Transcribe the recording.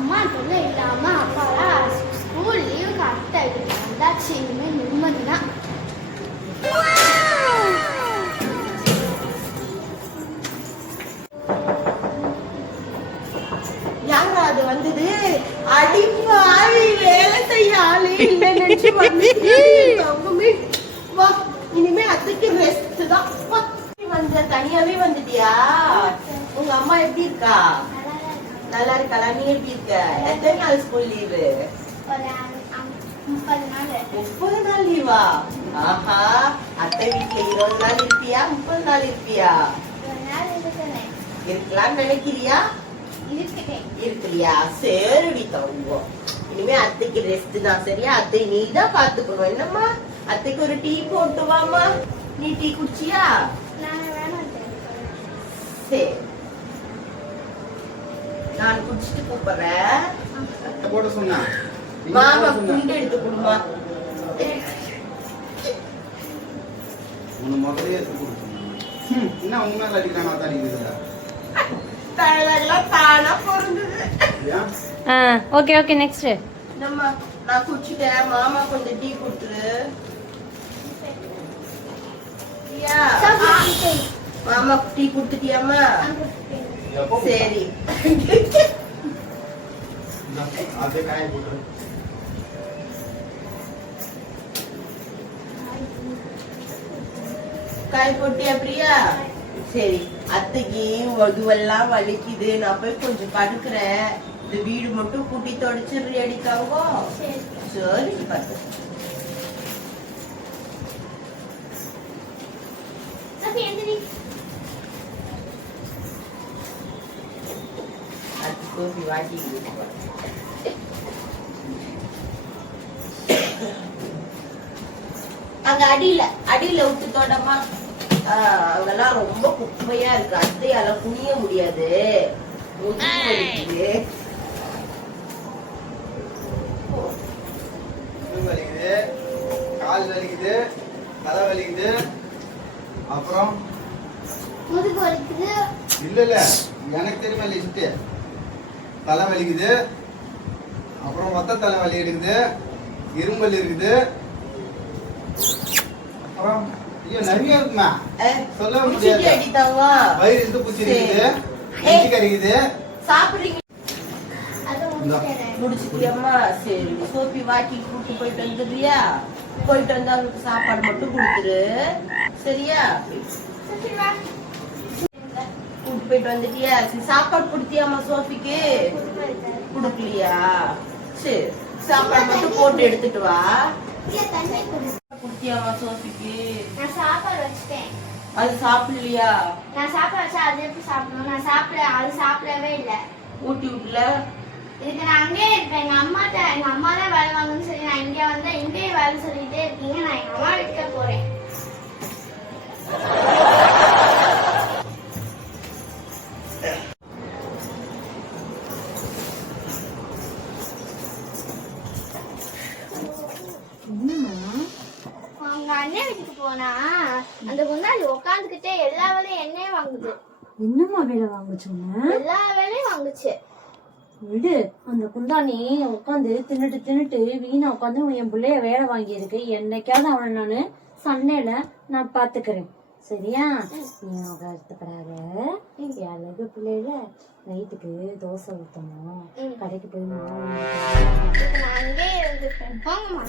அம்மா தொல்லை இல்லாம அப்பாடா ஸ்கூல் லீவுக்கு அத்தை வீட்டுக்கு வந்தாச்சு. இனிமேல் நிம்மதிதான். யாரா அது வந்தது? அடிப்பாவி, வேலை செய்ய ஆளே இல்லை நினைச்சு தங்கமே. வா, இனிமே அத்தைக்கு ரெஸ்ட் தான். வந்த தனியாவே வந்துட்டியா? உங்க அம்மா எப்படி இருக்கா? நல்லா இருக்கா? நீ எப்படி இருக்க? எத்தனை நாள் ஸ்கூல் லீவு? 30 நாள் லீவா? ஆஹா, அத்தை வீட்டுல 20 நாள் இருப்பியா? 30 நாள் இருப்பியா? இருக்கலாம்னு நினைக்கிறியா? இருக்கலையா? சரிடி தங்கம், இனிமே அத்தைக்கு ரெஸ்ட் தான். சரியா? அத்தை நீ தான் பாத்துக்கணும். என்னம்மா, அத்தைக்கு ஒரு டீ போட்டு வாமா. நீ டீ குடிச்சியா? சரி, நான் குடிச்சிட்டு கூப்பிடுறேன். மாமா குண்டு எடுத்து கொடுமா. Okay okay next. நான் குடிச்சிட்டேன், மாமா கொஞ்சம் டீ கொடுத்துரு. மாமா டீ குடுத்துட்டியாமா? சரி, காய் போட்டியா பிரியா? சரி, அத்தைக்கு வகுவெல்லாம் வலிக்குது, நான் போய் கொஞ்சம் படுக்கிறேன். இந்த வீடு மட்டும் கூட்டி தொடச்சிடுறி அடிக்காவோ? சரி பார்த்து. அங்க அடியில விட்டு தோட்டமா. அங்கெல்லாம் ரொம்ப குப்பையா இருக்கு, அத்தையால குனிய முடியாது. வலிக்குது, கால் வலிக்குது, தலை வலிக்குது, அப்புறம் முதுகு வலிக்குது. இல்ல எனக்கு தெரியுமா லிஸ்ட். தலை வலிக்குது, அப்புறம் மொத்த தலை வலி இருக்குது, இரும்பல் இருக்குது, அப்புறம் ஐயோ நிறைய இருக்குமா சொல்ல முடியாது. வயிறு இருந்து பூச்சி இருக்குது, நெஞ்சு கறிக்குது. சாப்பிடுறீங்க? முடிச்சுட்டியம்மா? சரி, சோப்பி வாக்கி கூட்டு போயிட்டு வந்துடுறியா? போயிட்டு வந்து அவங்களுக்கு சாப்பாடு மட்டும் கொடுத்துரு. சரியா? கூட்டு போயிட்டு வந்துட்டியா? சரி, சாப்பாடு கொடுத்தியாமா சோஃபிக்கு? குடுக்கலையா? சரி, சாப்பாடு மட்டும் போட்டு எடுத்துட்டு வா. குடுத்தியாமா சோஃபிக்கு? நான் சாப்பாடு வச்சுட்டேன். அது சாப்பிடலையா? நான் சாப்பாடு வச்சா அது எப்படி சாப்பிடணும்? அது சாப்பிடவே இல்லை. ஊட்டி விடல? இதுக்கு நான் அங்கேயே இருப்பேன். எங்க அம்மா தான் வேலை வாங்கணும்னு சொல்லி நான் இங்கே வந்தேன். இங்கேயே வேலை சொல்லிட்டே இருக்கீங்க. நான் எங்க அம்மா வீட்டுக்கு போறேன். அவங்க அண்ணன் வீட்டுக்கு போனா அந்த குந்தாளி உட்காந்துக்கிட்டே எல்லா வேலையும் என்னையே வாங்குது. என்னம்மா வேலை வாங்குச்சுன்னா? எல்லா வேலையும் வாங்குச்சு. விடு, அந்த குந்தாணி உட்காந்து தின்னுட்டு வீணா உட்காந்து என் பிள்ளைய வேலை வாங்கியிருக்கு. என்னைக்காவது அவனை நானு சண்டையில நான் பாத்துக்கிறேன். சரியா? நீ வருத்தப்படாத. அழகு பிள்ளையில நைட்டுக்கு தோசை ஊத்தணும். கடைக்கு போய் நான் அங்கேயே இருந்துப்பேன். போங்கம்மா.